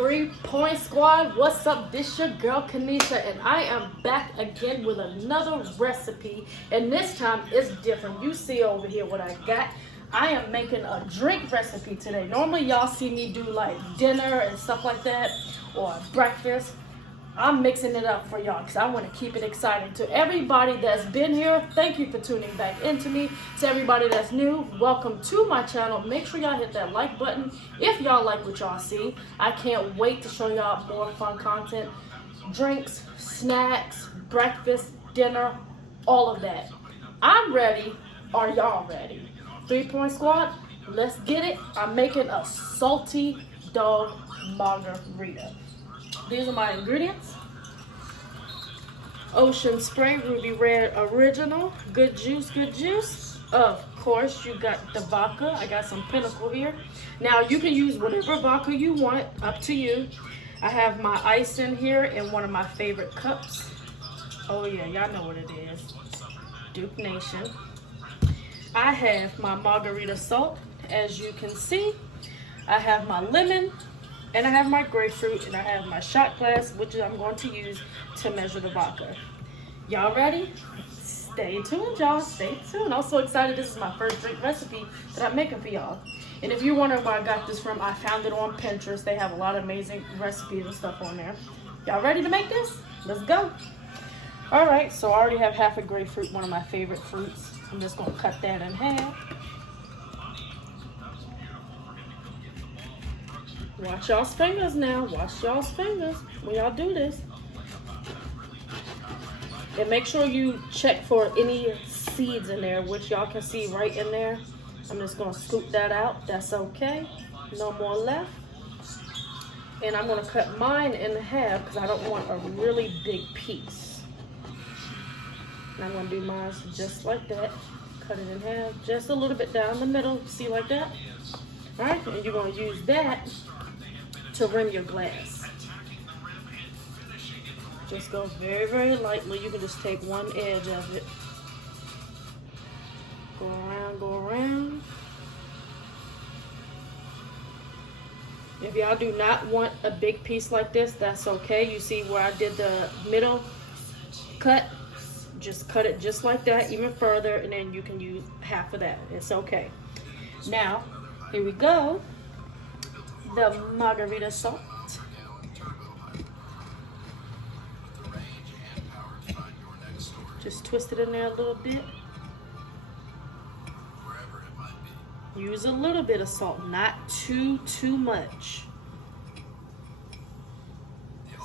3-point squad, what's up? This your girl Kanisha, and I am back again with another recipe, and this time it's different. You see over here what I got. I am making a drink recipe today. Normally y'all see me do like dinner and stuff like that, or breakfast. I'm mixing it up for y'all because I want to keep it exciting. To everybody that's been here, thank you for tuning back into me. To everybody that's new, welcome to my channel. Make sure y'all hit that like button if y'all like what y'all see. I can't wait to show y'all more fun content. Drinks, snacks, breakfast, dinner, all of that. I'm ready. Are y'all ready? 3-point squad, let's get it. I'm making a salty dog margarita. These are my ingredients. Ocean Spray Ruby Red Original. Good juice, good juice. Of course, you got the vodka. I got some Pinnacle here. Now, you can use whatever vodka you want, up to you. I have my ice in here in one of my favorite cups. Oh yeah, y'all know what it is. Duke Nation. I have my margarita salt, as you can see. I have my lemon. And I have my grapefruit, and I have my shot glass, which I'm going to use to measure the vodka. Y'all ready? Stay tuned, y'all. Stay tuned. I'm so excited. This is my first drink recipe that I'm making for y'all. And if you're wondering where I got this from, I found it on Pinterest. They have a lot of amazing recipes and stuff on there. Y'all ready to make this? Let's go. All right, so I already have half a grapefruit, one of my favorite fruits. I'm just going to cut that in half. Watch y'all's fingers now. Watch y'all's fingers when y'all do this. And make sure you check for any seeds in there, which y'all can see right in there. I'm just going to scoop that out. That's okay. No more left. And I'm going to cut mine in half because I don't want a really big piece. And I'm going to do mine just like that. Cut it in half. Just a little bit down the middle. See, like that? All right. And you're going to use that to rim your glass. Just go very, very lightly. You can just take one edge of it. Go around, go around. If y'all do not want a big piece like this, that's okay. You see where I did the middle cut? Just cut it just like that, even further, and then you can use half of that. It's okay. Now, here we go. The margarita salt. Just twist it in there a little bit. Use a little bit of salt, not too much.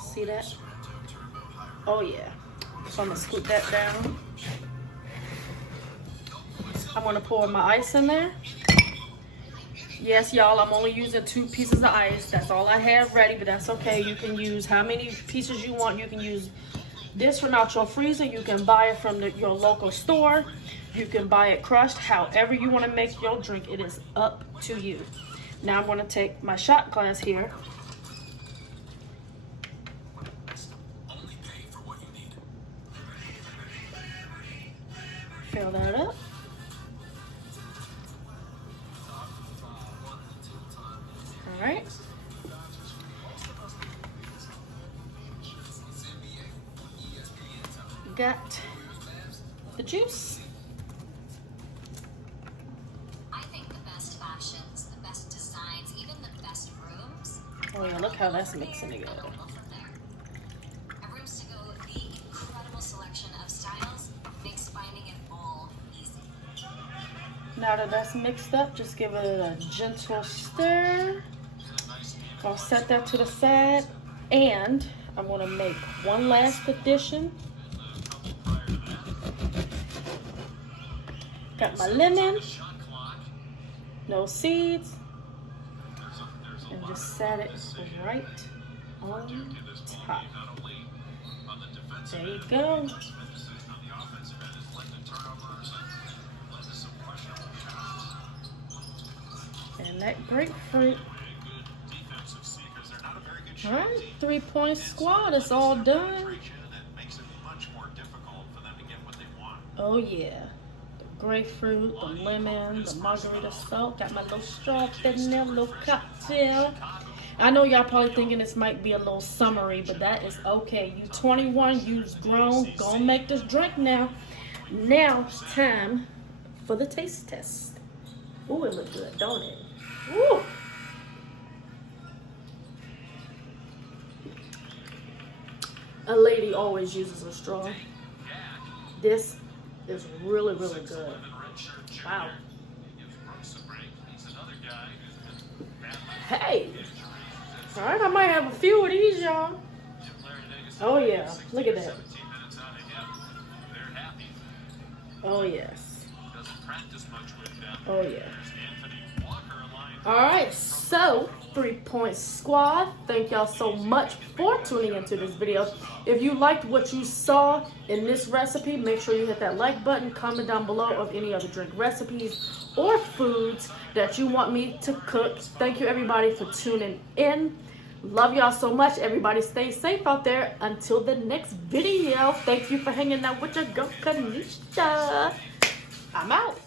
See that? Oh yeah. So I'm gonna scoop that down. I'm gonna pour my ice in there. Yes, y'all, I'm only using 2 pieces of ice. That's all I have ready, but that's okay. You can use how many pieces you want. You can use this from out your freezer. You can buy it from your local store. You can buy it crushed. However you want to make your drink, it is up to you. Now I'm going to take my shot glass here. Fill that up. All right. Got the juice. I think the best fashions, the best designs, even the best rooms. Oh yeah, look how that's mixing together. At Rooms to Go, the incredible selection of styles makes finding it all easy. Now that that's mixed up, just give it a gentle stir. I'll set that to the side, and I'm going to make one last addition. Got my lemon, no seeds, and just set it right on top. There you go. And that grapefruit. All right, 3-point squad, it's all done. Oh yeah. Grapefruit, the lemon, the margarita salt. Got my little straw in there, little cocktail. I know y'all probably thinking this might be a little summary, but that is okay. You 21, you's grown. Gonna make this drink now. Now, time for the taste test. Ooh, it looks good, don't it? Ooh. A lady always uses a straw. This is really, really good. Wow. Hey. All right, I might have a few of these, y'all. Oh, yeah. Look at that. Oh, yes. Oh, yeah. All right, so 3 Point Squad, thank y'all so much for tuning into this video. If you liked what you saw in this recipe, make sure you hit that like button, comment down below of any other drink recipes or foods that you want me to cook. Thank you everybody for tuning in. Love y'all so much. Everybody stay safe out there. Until the next video, thank you for hanging out with your girl Kanisha. I'm out.